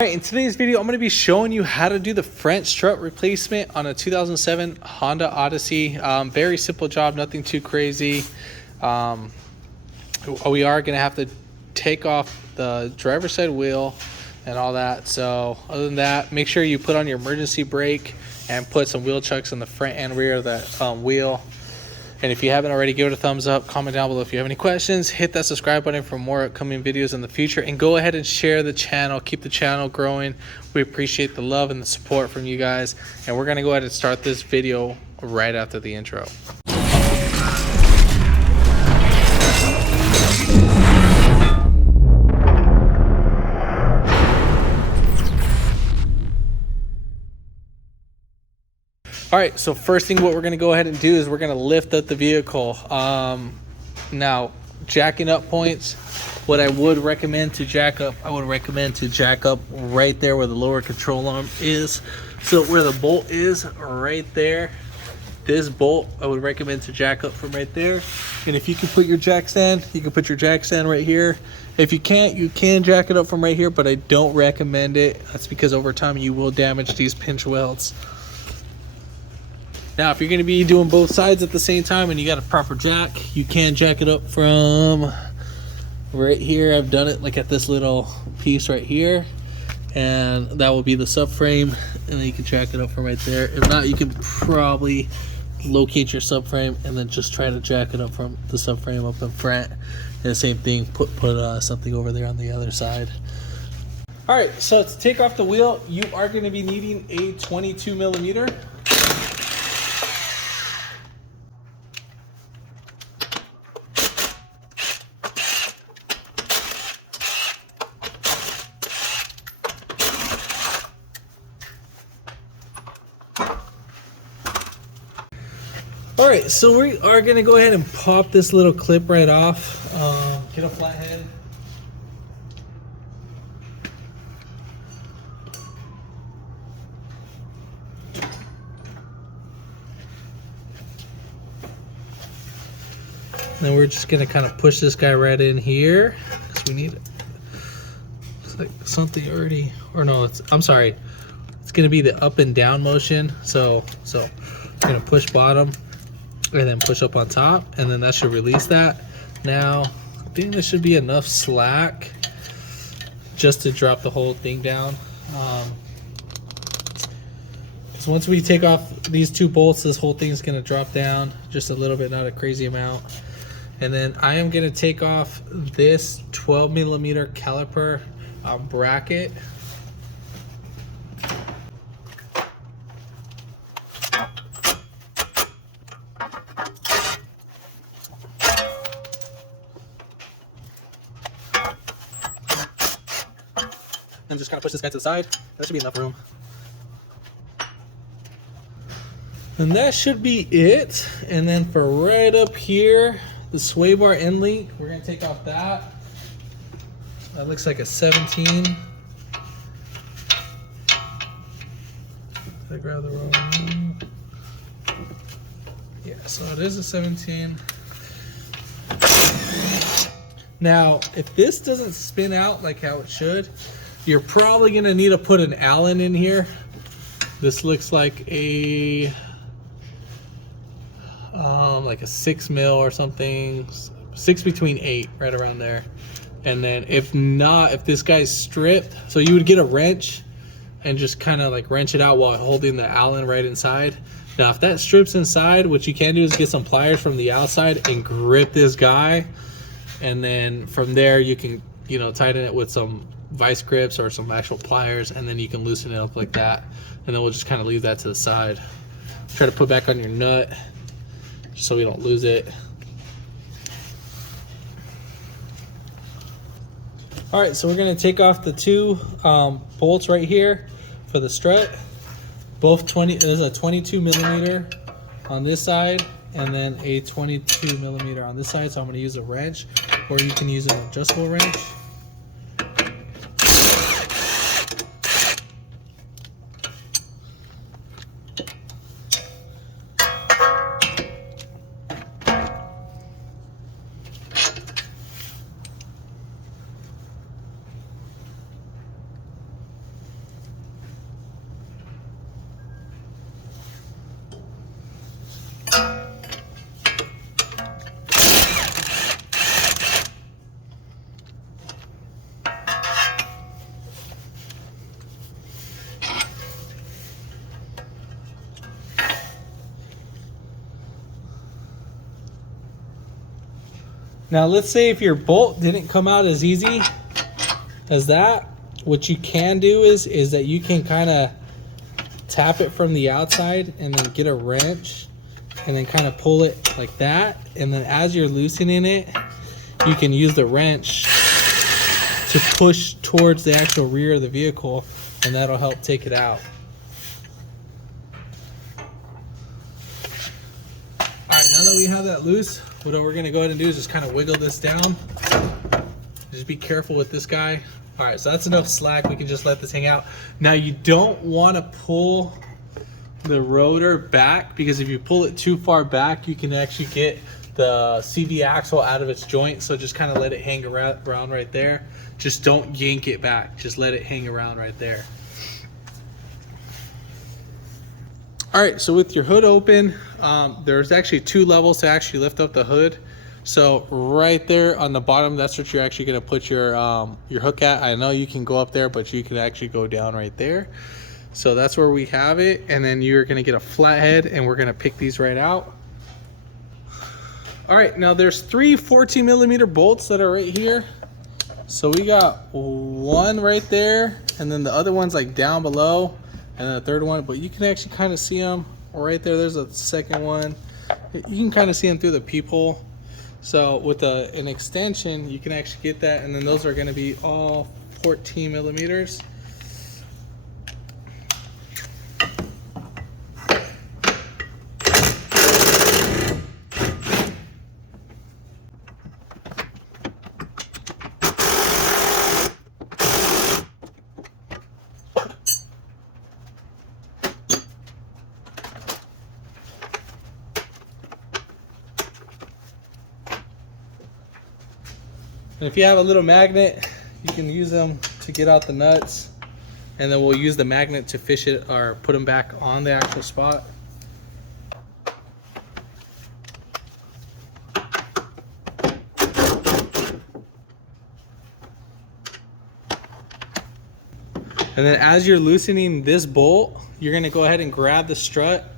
Alright, in today's video, I'm going to be showing you how to do the front strut replacement on a 2007 Honda Odyssey. Very simple job, nothing too crazy. We are going to have to take off the driver's side wheel and all that. So other than that, make sure you put on your emergency brake and put some wheel chucks on the front and rear of that wheel. And if you haven't already, give it a thumbs up, comment down below if you have any questions, hit that subscribe button for more upcoming videos in the future, and go ahead and share the channel, keep the channel growing. We appreciate the love and the support from you guys, and we're gonna go ahead and start this video right after the intro. All right, so first thing what we're gonna go ahead and do is we're gonna lift up the vehicle. Now, jacking up points, what I would recommend to jack up, I would recommend to jack up right there where the lower control arm is. So where the bolt is, right there, this bolt, I would recommend to jack up from right there. And if you can put your jack stand, you can put your jack stand right here. If you can't, you can jack it up from right here, but I don't recommend it. That's because over time you will damage these pinch welds. Now, if you're going to be doing both sides at the same time and you got a proper jack, you can jack it up from right here. I've done it like at this little piece right here, and that will be the subframe, and then you can jack it up from right there. If not, you can probably locate your subframe and then just try to jack it up from the subframe up in front. And the same thing, put something over there on the other side. All right, so to take off the wheel, you are going to be needing a 22 millimeter. All right, so we are gonna go ahead and pop this little clip right off. Get a flathead. Then we're just gonna kind of push this guy right in here because we need it. Looks like something already, or no, I'm sorry. It's gonna be the up and down motion. So I'm gonna push bottom and then push up on top, and then that should release that. Now, I think there should be enough slack just to drop the whole thing down. So once we take off these two bolts, this whole thing is gonna drop down just a little bit, not a crazy amount. And then I am gonna take off this 12 millimeter caliper bracket. And just kind of push this guy to the side. That should be enough room. And that should be it. And then for right up here, the sway bar end link, we're gonna take off that. That looks like a 17. Did I grab the wrong one? Yeah, so it is a 17. Now, if this doesn't spin out like how it should, you're probably gonna need to put an Allen in here. This looks like a 6 mil or something, 6 between 8, right around there. And then if not, if this guy's stripped, so you would get a wrench and just kind of like wrench it out while holding the Allen right inside. Now, if that strips inside, what you can do is get some pliers from the outside and grip this guy, and then from there you can, tighten it with some vice grips or some actual pliers, and then you can loosen it up like that, and then we'll just kind of leave that to the side. Try to put back on your nut so we don't lose it. All right, so we're gonna take off the two bolts right here for the strut. Both 20, there's a 22 millimeter on this side and then a 22 millimeter on this side. So I'm gonna use a wrench, or you can use an adjustable wrench. Now let's say if your bolt didn't come out as easy as that, what you can do is that you can kind of tap it from the outside and then get a wrench and then kind of pull it like that. And then as you're loosening it, you can use the wrench to push towards the actual rear of the vehicle, and that'll help take it out. All right, now that we have that loose, what we're gonna go ahead and do is just kind of wiggle this down. Just be careful with this guy. All right, so that's enough slack. We can just let this hang out. Now you don't want to pull the rotor back, because if you pull it too far back, you can actually get the CV axle out of its joint. So just kind of let it hang around right there. Just don't yank it back. Just let it hang around right there. All right, so with your hood open, there's actually 2 levels to actually lift up the hood. So right there on the bottom, that's what you're actually gonna put your hook at. I know you can go up there, but you can actually go down right there. So that's where we have it. And then you're gonna get a flathead, and we're gonna pick these right out. All right, now there's 3 14mm bolts that are right here. So we got one right there, and then the other one's like down below, and then the third one, but you can actually kind of see them right there. There's a second one. You can kind of see them through the peephole. So with an extension, you can actually get that, and then those are going to be all 14mm. And if you have a little magnet, you can use them to get out the nuts, and then we'll use the magnet to fish it or put them back on the actual spot. And then as you're loosening this bolt, you're gonna go ahead and grab the strut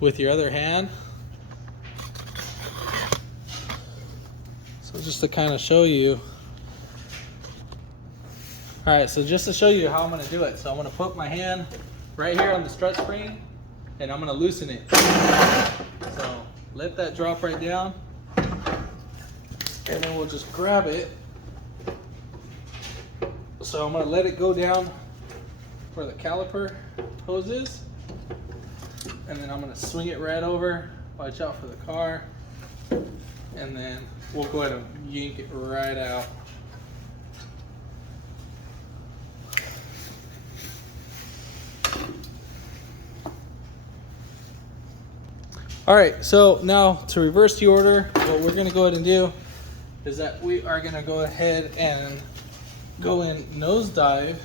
with your other hand. So just to kind of show you. All right, so just to show you how I'm gonna do it. So I'm gonna put my hand right here on the strut spring, and I'm gonna loosen it. So let that drop right down, and then we'll just grab it. So I'm gonna let it go down where the caliper hose is, and then I'm gonna swing it right over. Watch out for the car, and then we'll go ahead and yank it right out. All right, so now to reverse the order, what we're gonna go ahead and do is that we are gonna go ahead and go in nosedive.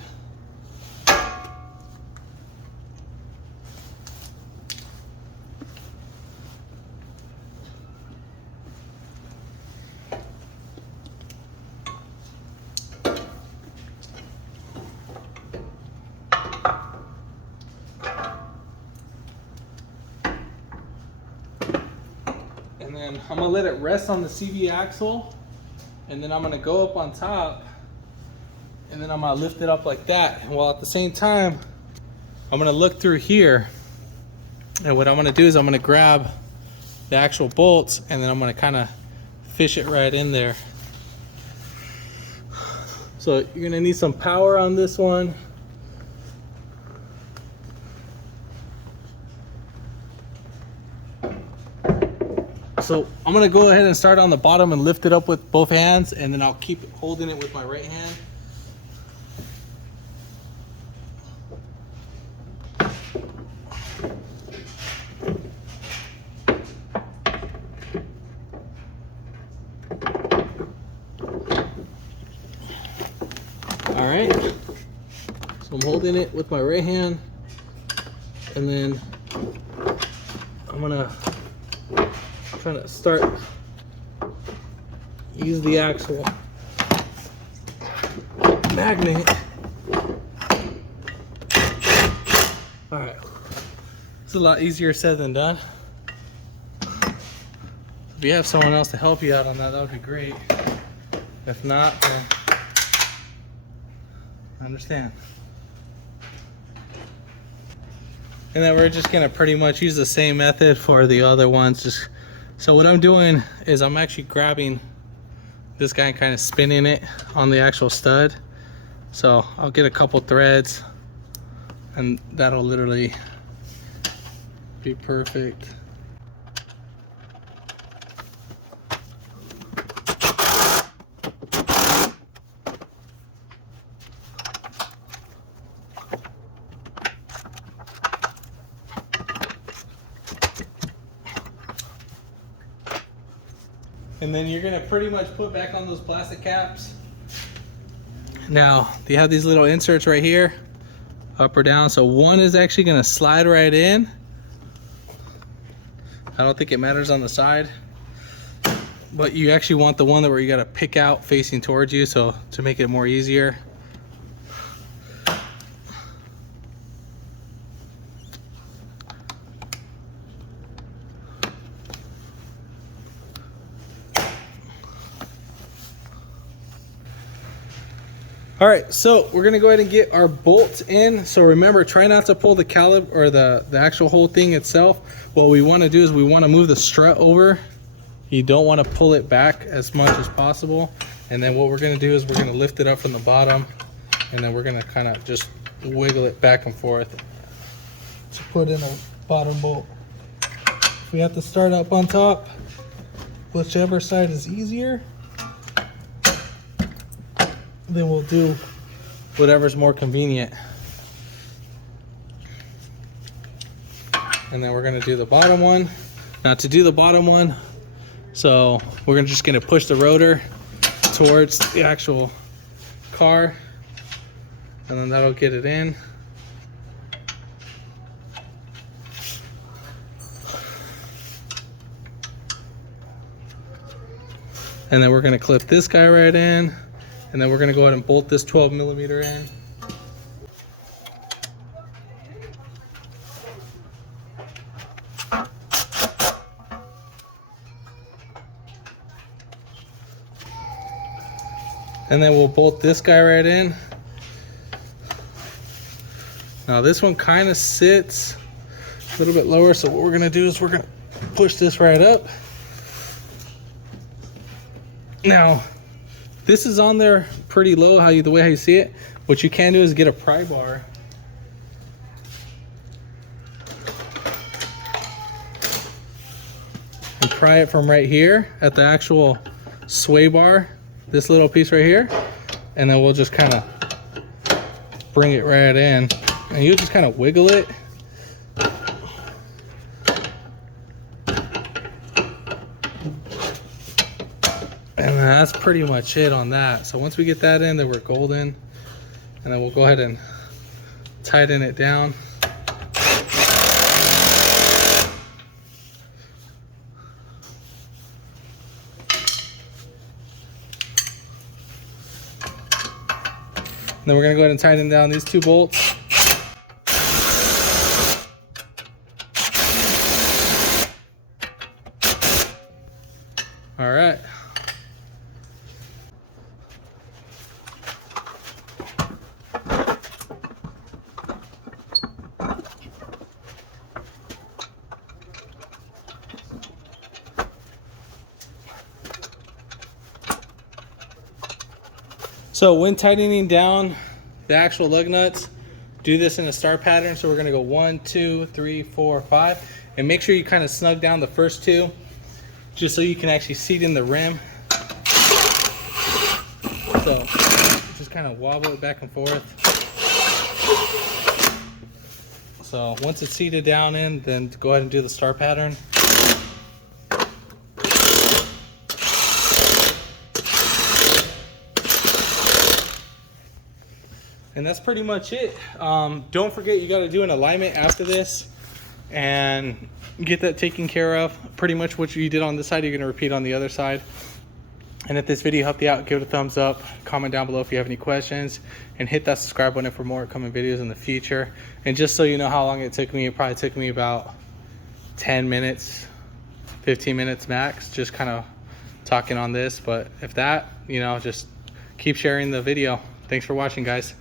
And then I'm gonna let it rest on the CV axle, and then I'm gonna go up on top, and then I'm gonna lift it up like that. And while at the same time, I'm gonna look through here, and what I'm gonna do is I'm gonna grab the actual bolts, and then I'm gonna kind of fish it right in there. So you're gonna need some power on this one. So I'm gonna go ahead and start on the bottom and lift it up with both hands, and then I'll keep holding it with my right hand. All right, so I'm holding it with my right hand, and then I'm gonna try to start, use the actual magnet. All right, it's a lot easier said than done. If you have someone else to help you out on that, that would be great. If not, then I understand. And then we're just gonna pretty much use the same method for the other ones. So what I'm doing is I'm actually grabbing this guy and kind of spinning it on the actual stud. So I'll get a couple threads and that'll literally be perfect. And then you're gonna pretty much put back on those plastic caps. Now, they have these little inserts right here, up or down. So one is actually gonna slide right in. I don't think it matters on the side, but you actually want the one that where you gotta pick out facing towards you, so to make it more easier. All right, so we're gonna go ahead and get our bolts in. So remember, try not to pull the caliper or the actual whole thing itself. What we wanna do is we wanna move the strut over. You don't wanna pull it back as much as possible. And then what we're gonna do is we're gonna lift it up from the bottom, and then we're gonna kind of just wiggle it back and forth to put in a bottom bolt. If we have to start up on top, whichever side is easier, then we'll do whatever's more convenient. And then we're gonna do the bottom one. Now to do the bottom one, so we're just gonna push the rotor towards the actual car, and then that'll get it in. And then we're gonna clip this guy right in. And then we're gonna go ahead and bolt this 12mm in. And then we'll bolt this guy right in. Now this one kind of sits a little bit lower, so what we're gonna do is we're gonna push this right up. Now, this is on there pretty low, the way you see it. What you can do is get a pry bar. And pry it from right here at the actual sway bar, this little piece right here. And then we'll just kind of bring it right in. And you just kind of wiggle it. And that's pretty much it on that. So once we get that in, then we're golden. And then we'll go ahead and tighten it down. Then we're gonna go ahead and tighten down these two bolts. All right. So when tightening down the actual lug nuts, do this in a star pattern. So we're gonna go 1, 2, 3, 4, 5, and make sure you kind of snug down the first two, just so you can actually seat in the rim. So just kind of wobble it back and forth. So once it's seated down in, then go ahead and do the star pattern. And that's pretty much it. Don't forget, you got to do an alignment after this and get that taken care of. Pretty much what you did on this side, you're going to repeat on the other side. And if this video helped you out, give it a thumbs up, comment down below if you have any questions, and hit that subscribe button for more upcoming videos in the future. And just so you know how long it took me, it probably took me about 10 minutes, 15 minutes max, just kind of talking on this. But if that, you know, just keep sharing the video. Thanks for watching, guys.